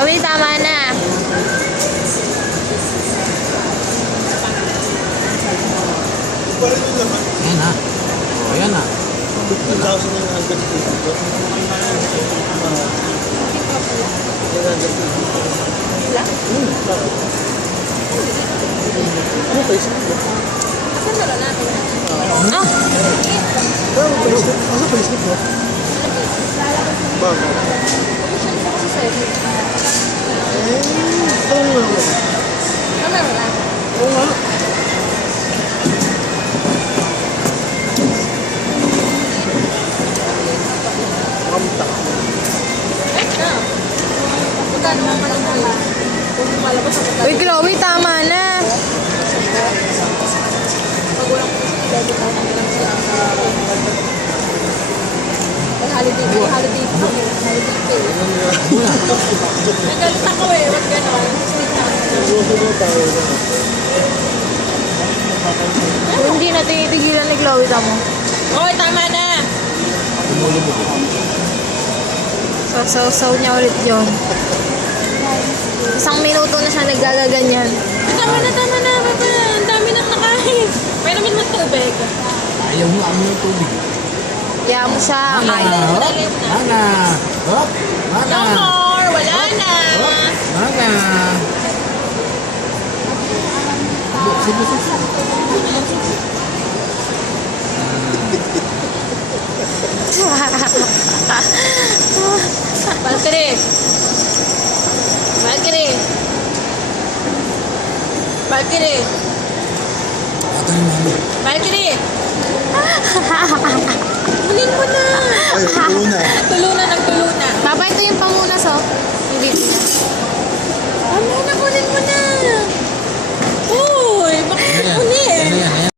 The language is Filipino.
Chloe, tama na. Ayan na. O, ayan na. 2,900 dito. Ano pa isip ko? Ah, Ano pa isip ko? Bago. Ano nga? Oo nga. Kamta. uy, Chloe, tama na. Holiday pay. Nagalit ako eh, wag gano'n. Gusto mo tayo na. Hindi na tinitigilan ni Chloe, tamo. Hoy, tama na! So niya ulit yun. Isang minuto na siya naggagaganyan. Tama na, Papa. Ang dami nang nakain. May naman mo tubig. Ayaw mo ang yung tubig. Kaya mo siya Mana. kain. Hop. Mana. Hop. Mana. No more! Wala na! Hop. Mana. Sige, sige. Valkyrie! Valkyrie! Valkyrie! Ito yung mami. Valkyrie! Hulin mo na! Ay, ito na. Tulo na ng tulo na. Papa, ito yung pamunas, oh.